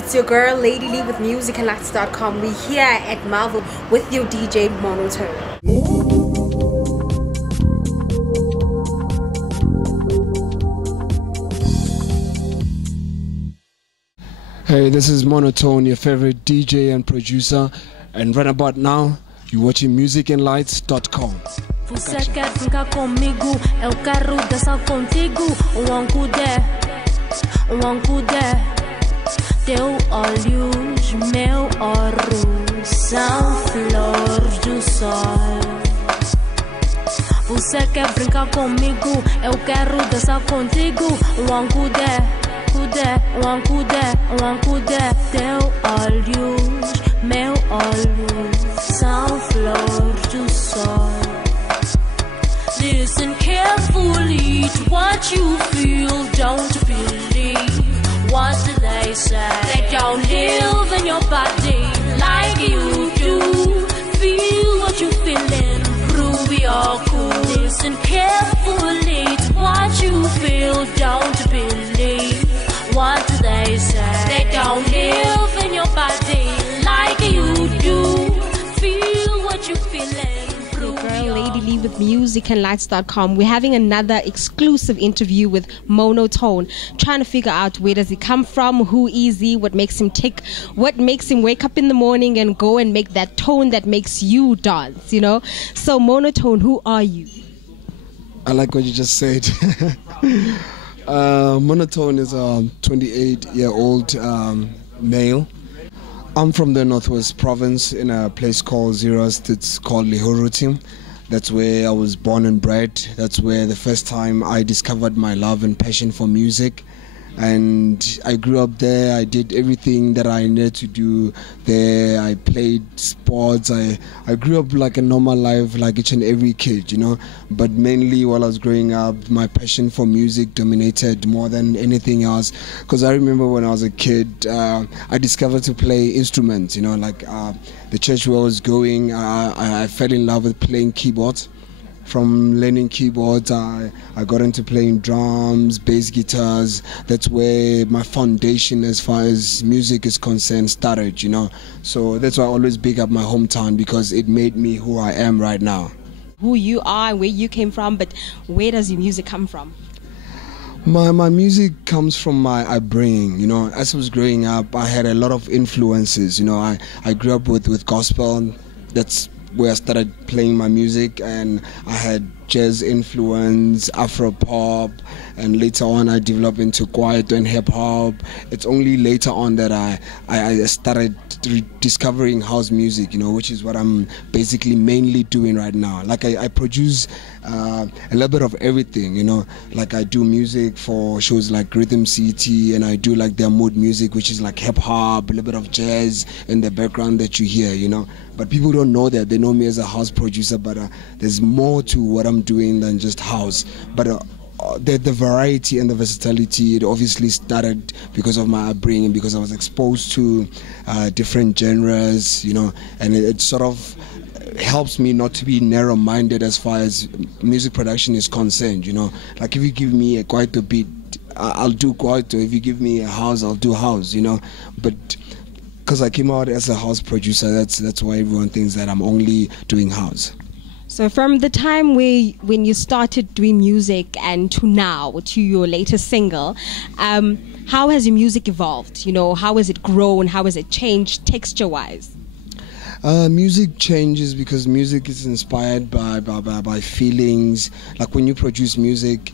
It's your girl Lady Lee with Muzikandlyts.com. We're here at Marvel with your DJ Monotone. Hey, this is Monotone, your favorite DJ and producer, and right about now, you're watching Muzikandlyts.com. Você quer brincar comigo? Eu quero dançar contigo. Ancude. Teu olhos, meu ouro, são flores do sol. Você quer brincar comigo? Eu quero dançar contigo. Ancude. Teu olhos, meu olho, são flores do sol. Listen carefully to what you feel. Don't believe what they say. They don't live in your body like you do. Feel what you're feeling, prove you're cool. Listen carefully to what you feel. Don't believe what they say. They don't live in your body like you do. Feel what you're feeling. Girl Lady Lee with Muzikandlyts.com. We're having another exclusive interview with Monotone, trying to figure out where does he come from, who is he, what makes him tick, what makes him wake up in the morning and go and make that tone that makes you dance, you know. So Monotone, who are you? I like what you just said. Monotone is a 28-year-old male. I'm from the Northwest Province in a place called Zeros. It's called Lihurutim. That's where I was born and bred. That's where the first time I discovered my love and passion for music. And I grew up there. I did everything that I needed to do there. I played sports. I grew up like a normal life, like each and every kid, you know. But mainly while I was growing up, my passion for music dominated more than anything else. Because I remember when I was a kid, I discovered to play instruments, you know, like the church where I was going, I fell in love with playing keyboards. From learning keyboards, I got into playing drums, bass guitars. That's where my foundation as far as music is concerned started, you know. So that's why I always big up my hometown, because it made me who I am right now. Who you are and where you came from, but where does your music come from? My music comes from my upbringing, you know. As I was growing up, I had a lot of influences, you know. I grew up with gospel. That's where I started playing my music, and I had jazz influence, Afro pop, and later on I developed into kwaito and hip hop. It's only later on that I started discovering house music, you know, which is what I'm basically mainly doing right now. Like I produce a little bit of everything, you know. Like I do music for shows like Rhythm City, and I do like their mood music, which is like hip hop, a little bit of jazz in the background that you hear, you know. But people don't know that. They know me as a house producer, but there's more to what I'm doing than just house. But the variety and the versatility, it obviously started because of my upbringing, because I was exposed to different genres, you know, and it sort of helps me not to be narrow-minded as far as music production is concerned, you know. Like if you give me a kwaito beat, I'll do kwaito. If you give me a house, I'll do house, you know. But because I came out as a house producer, that's why everyone thinks that I'm only doing house. So from the time when you started doing music and to now, to your latest single, how has your music evolved? You know, how has it grown? How has it changed texture-wise? Music changes because music is inspired by feelings. Like when you produce music,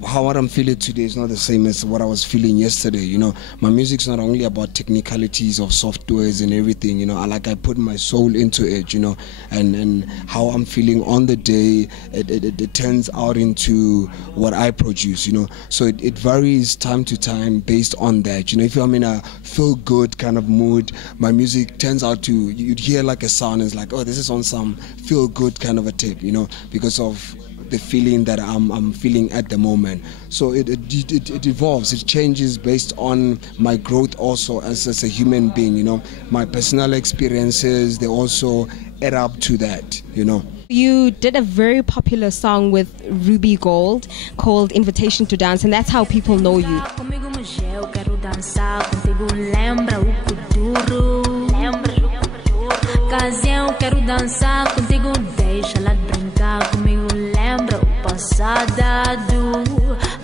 what I'm feeling today is not the same as what I was feeling yesterday, you know. My music's not only about technicalities of softwares and everything, you know. I put my soul into it, you know, and how I'm feeling on the day, it turns out into what I produce, you know. So it varies time to time based on that, you know. If I'm in a feel good kind of mood, my music turns out to, you'd hear like a sound, it's like, oh, this is on some feel good kind of a tip, you know, because of the feeling that I'm feeling at the moment. So it evolves, it changes based on my growth also as a human being, you know. My personal experiences, they also add up to that, you know. You did a very popular song with Ruby Gold called Invitation to Dance, and that's how people know you. Contigo lembra o futuro. Caso eu quero dançar contigo, deixa lá de brincar comigo. Lembra o passado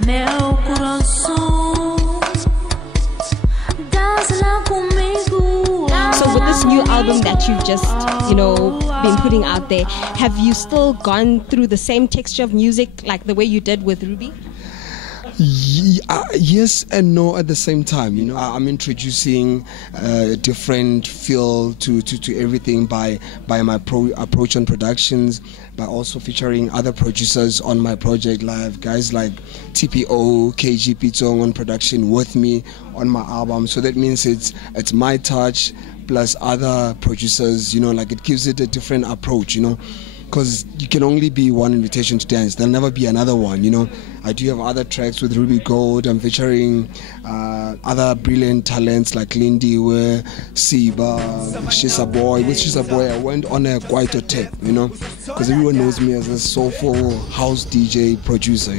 meu coração. Dança lá comigo. So with this new album that you've just, been putting out there, have you still gone through the same texture of music like the way you did with Ruby? Yes and no at the same time. I'm introducing a different feel to everything by my approach on productions, by also featuring other producers on my project, like guys like TPO, KG Pitong on production with me on my album. So that means it's my touch plus other producers. Like it gives it a different approach. Because you can only be one invitation to dance. There'll never be another one, I do have other tracks with Ruby Gold. I'm featuring other brilliant talents like Lindy, Siba, She's a Boy. With She's a Boy, I went on a quite a tip, because everyone knows me as a soulful house DJ producer,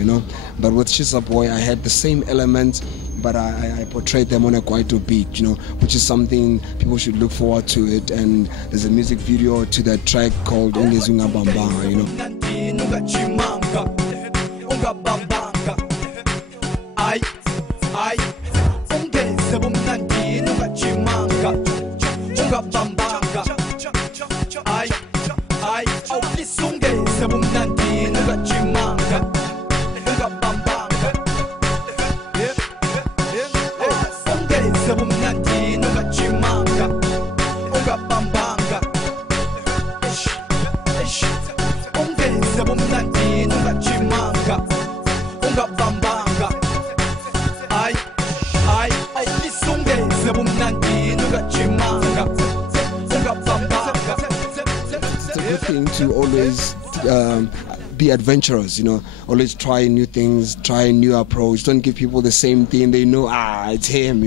But with She's a Boy, I had the same elements, but I portrayed them on a kwaito beat, which is something people should look forward to it. And there's a music video to that track called Ongezunga Bamba, to always be adventurous, always try new things, try a new approach. Don't give people the same thing. They know, it's him,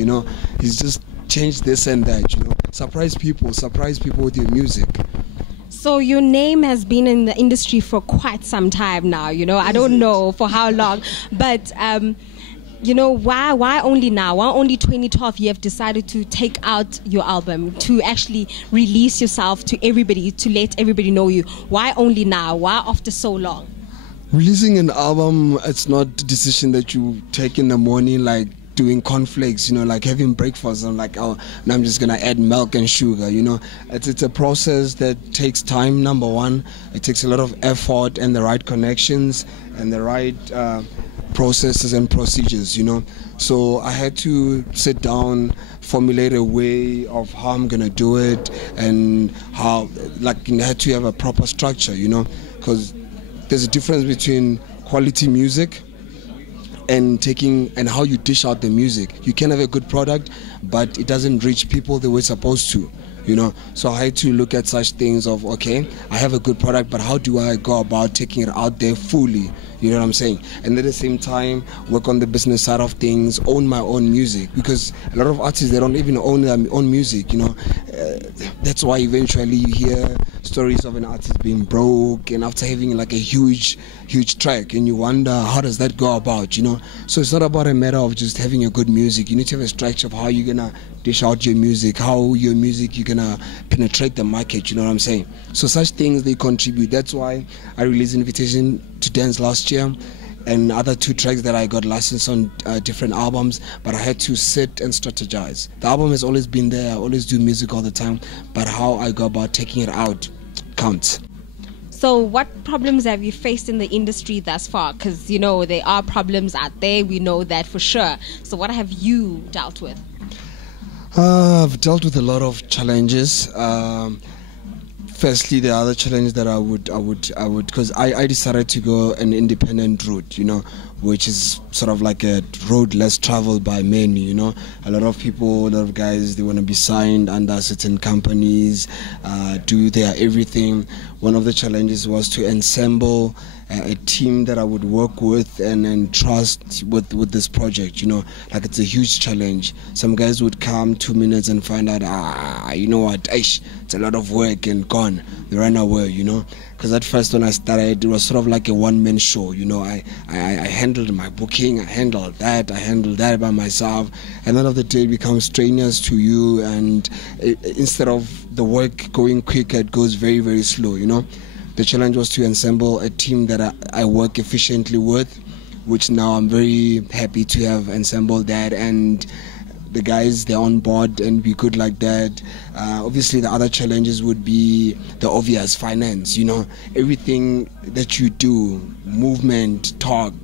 he's just changed this and that, surprise people with your music. So your name has been in the industry for quite some time now, I don't know for how long, but why only now? Why only 2012 you have decided to take out your album, to actually release yourself to everybody, to let everybody know you? Why only now? Why after so long? Releasing an album, it's not a decision that you take in the morning like doing cornflakes, like having breakfast. I'm like, now I'm just going to add milk and sugar, It's a process that takes time, number one. It takes a lot of effort and the right connections and the right processes and procedures, So I had to sit down, formulate a way of how I'm going to do it, and how, I had to have a proper structure, because there's a difference between quality music and how you dish out the music. You can have a good product, but it doesn't reach people the way it's supposed to. So I had to look at such things of, okay, I have a good product, but how do I go about taking it out there fully? You know what I'm saying? And at the same time, work on the business side of things, own my own music, because a lot of artists, they don't even own their own music, That's why eventually you hear stories of an artist being broke and after having like a huge track, and you wonder, how does that go about, So it's not about a matter of just having a good music. You need to have a structure of how you're going to dish out your music, how your music you're going to penetrate the market, you know what I'm saying? So such things, they contribute. That's why I released Invitation to Dance last year, and other 2 tracks that I got licensed on different albums, but I had to sit and strategize. The album has always been there. I always do music all the time, but how I go about taking it out counts. So what problems have you faced in the industry thus far? Because, there are problems out there. We know that for sure. So what have you dealt with? I've dealt with a lot of challenges. Firstly, the other challenge that I would, because I decided to go an independent route, which is sort of like a road less traveled by many, A lot of people, a lot of guys, they want to be signed under certain companies, do their everything. One of the challenges was to assemble a team that I would work with and trust with this project, like it's a huge challenge. Some guys would come 2 minutes and find out, you know what, it's a lot of work and gone, they run away, Because at first when I started, it was sort of like a one-man show. You know, I handled my booking, I handled that by myself. And then of the day, it becomes strangers to you. And instead of the work going quicker, it goes very, very slow, you know. The challenge was to assemble a team that I work efficiently with, which now I'm very happy to have assembled that. And the guys, they're on board and be good like that. Obviously, the other challenges would be the obvious finance, you know. Everything that you do, movement, talk,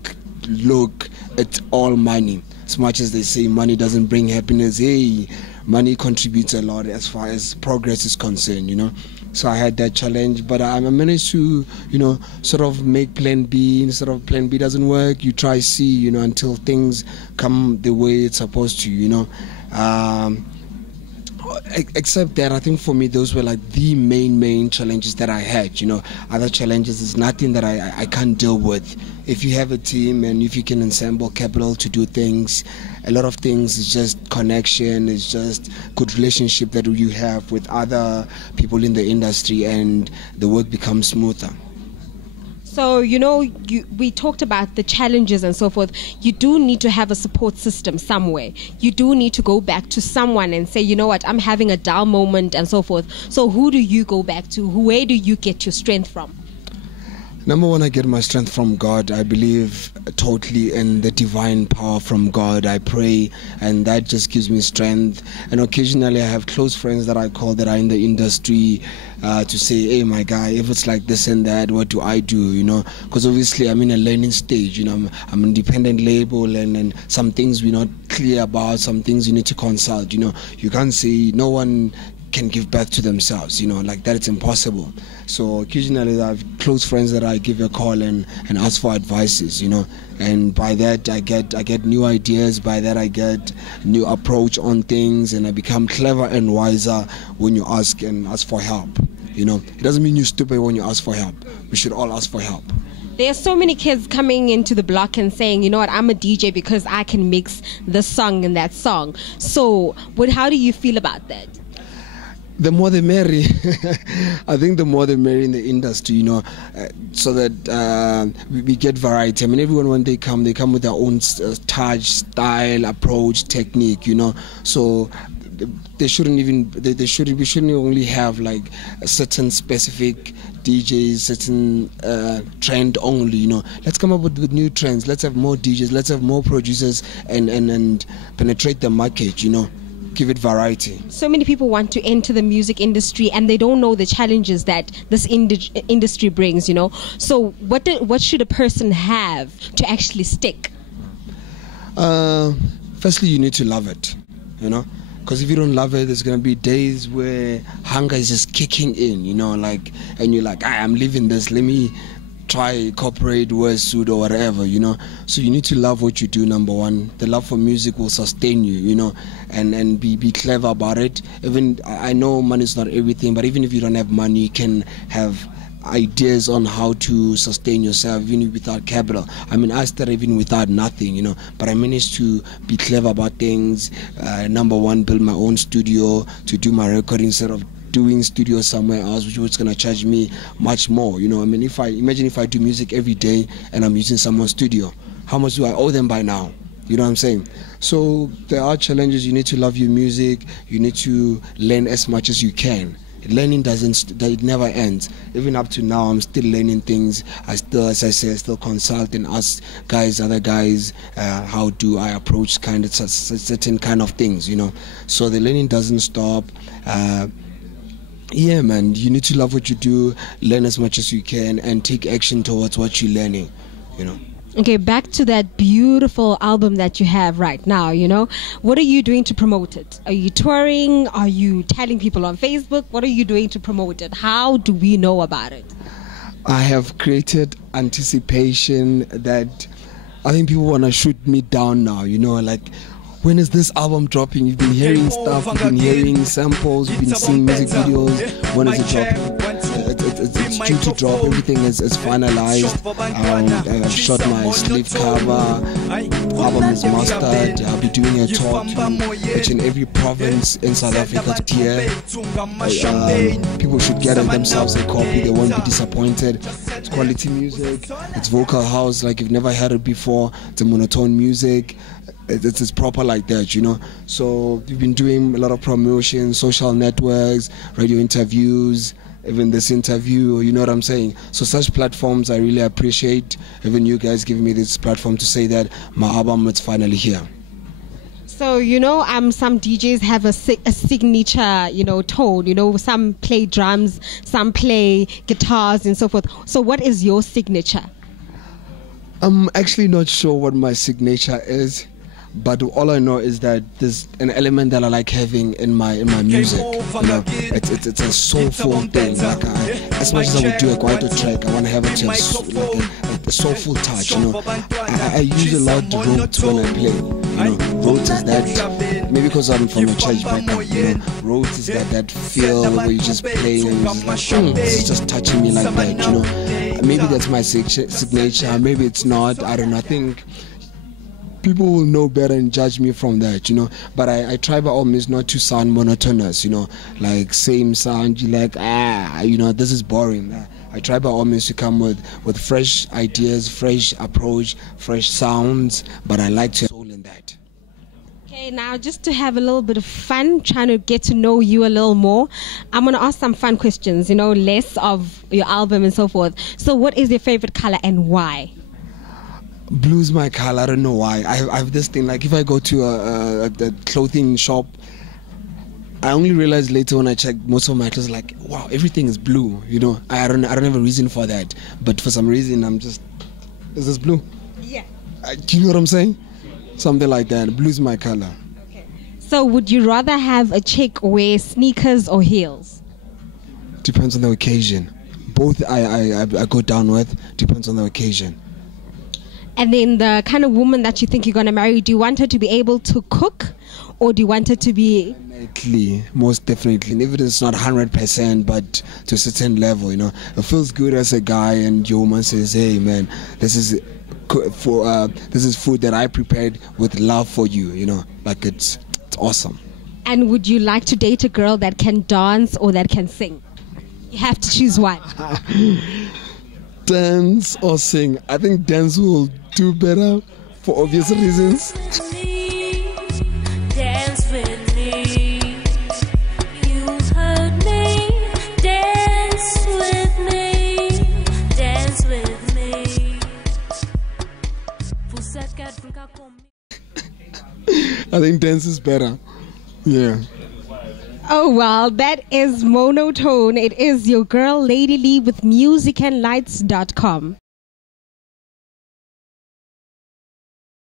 look, it's all money. As much as they say money doesn't bring happiness, hey, money contributes a lot as far as progress is concerned, you know. So I had that challenge, but I managed to, you know, sort of make plan B. Instead of plan B doesn't work, you try C, you know, until things come the way it's supposed to, you know. Except that, I think for me, those were like the main challenges that I had, you know. Other challenges is nothing that I can't deal with. If you have a team and if you can assemble capital to do things, a lot of things is just connection, it's just good relationship that you have with other people in the industry, and the work becomes smoother. So, you know, we talked about the challenges and so forth. You do need to have a support system somewhere. You do need to go back to someone and say, you know what, I'm having a dull moment and so forth. So who do you go back to? Where do you get your strength from? Number one, I get my strength from God. I believe totally in the divine power from God. I pray, and that just gives me strength. And occasionally I have close friends that I call that are in the industry to say, hey, my guy, if it's like this and that, what do I do? You know, because obviously I'm in a learning stage. You know, I'm an independent label, and some things we're not clear about, some things you need to consult. You know, you can't say no one can give birth to themselves, you know, like that, it's impossible. So occasionally I have close friends that I give a call and ask for advices, you know, and by that I get new ideas, by that I get new approach on things, and I become clever and wiser when you ask for help. You know, it doesn't mean you're stupid when you ask for help. We should all ask for help. There are so many kids coming into the block and saying, you know what, I'm a DJ because I can mix this song and that song. So how do you feel about that? The more the merry. I think the more the merry in the industry, you know, so that we get variety. I mean, everyone, when they come with their own touch, style, approach, technique, you know. So they shouldn't we shouldn't only have like a certain specific DJs, certain trend only, you know. Let's come up with new trends. Let's have more DJs. Let's have more producers and penetrate the market, you know. Give it variety. So many people want to enter the music industry and they don't know the challenges that this industry brings, you know. So what should a person have to actually stick? Firstly, you need to love it, you know. Because if you don't love it, there's going to be days where hunger is just kicking in, you know, like, and you're like, I'm leaving this, let me try corporate wetsuit or whatever, you know. So you need to love what you do, number one. The love for music will sustain you, you know, and be clever about it. Even, I know money is not everything, but even if you don't have money, you can have ideas on how to sustain yourself even without capital. I mean, I started even without nothing, you know, but I managed to be clever about things. Number one, build my own studio to do my recording instead of doing studio somewhere else, which was going to charge me much more, you know. I mean, imagine if I do music every day and I'm using someone's studio, how much do I owe them by now? You know what I'm saying? So there are challenges. You need to love your music. You need to learn as much as you can. Learning it never ends. Even up to now, I'm still learning things. I still consult and ask other guys, how do I approach certain kind of things, you know. So the learning doesn't stop. Yeah, man, you need to love what you do, learn as much as you can, and take action towards what you're learning, you know. Okay, back to that beautiful album that you have right now, you know. What are you doing to promote it? Are you touring? Are you telling people on Facebook? What are you doing to promote it? How do we know about it? I have created anticipation that I think people want to shoot me down now, you know, like, when is this album dropping? You've been hearing stuff, you've been hearing samples, you've been seeing music videos. When is it dropping? it's due to drop. Everything is finalized. I've shot my sleeve cover. Album is mastered. I'll be doing a tour to each and every province in South Africa to hear. People should get it themselves a copy. They won't be disappointed. It's quality music. It's vocal house like you've never heard it before. It's a monotone music. It's proper like that, you know. So we've been doing a lot of promotion, social networks, radio interviews, even this interview, you know what I'm saying. So such platforms I really appreciate. Even you guys giving me this platform to say that my album is finally here. So, you know, some DJs have a signature, you know, tone. You know, some play drums, some play guitars and so forth. So what is your signature? I'm actually not sure what my signature is, but all I know is that there's an element that I like having in my music. You know, it's a soulful thing. Like as much as I would do a quieter track, I want to have it just like a soulful touch. You know, I use a lot of roots when I play. You know, roots is that, maybe because I'm from a church background. You know, roots is that feel where you just play and it's like, it's just touching me like that. You know, maybe that's my signature. Maybe it's not. I don't know. I think people will know better and judge me from that, you know. But I try by all means not to sound monotonous, you know, like same sound. You like, you know, this is boring. I try by all means to come with fresh ideas, fresh approach, fresh sounds. But I like to soul in that. Okay, now just to have a little bit of fun, trying to get to know you a little more, I'm going to ask some fun questions, you know, less of your album and so forth. So what is your favorite color and why? Blue's my color. I don't know why. I have this thing, like if I go to a clothing shop, I only realize later when I check most of my clothes, like, wow, everything is blue, you know. I don't have a reason for that, but for some reason I'm just, is this blue? Yeah. Do you know what I'm saying? Something like that. Blue's my color. Okay. So would you rather have a chick wear sneakers or heels? Depends on the occasion. Both I go down with. Depends on the occasion. And then the kind of woman that you think you're going to marry, do you want her to be able to cook, or do you want her to be... Definitely, most definitely. And if it's not 100%, but to a certain level, you know. It feels good as a guy and your woman says, hey man, this is food that I prepared with love for you, you know. Like it's awesome. And would you like to date a girl that can dance or that can sing? You have to choose one. Dance or sing? I think dance will do better for obvious reasons. Dance with me. You heard me. Dance with me. Dance with me. I think dance is better. Yeah. Oh, well, that is Monotone. It is your girl, Lady Lee, with Muzikandlyts.com.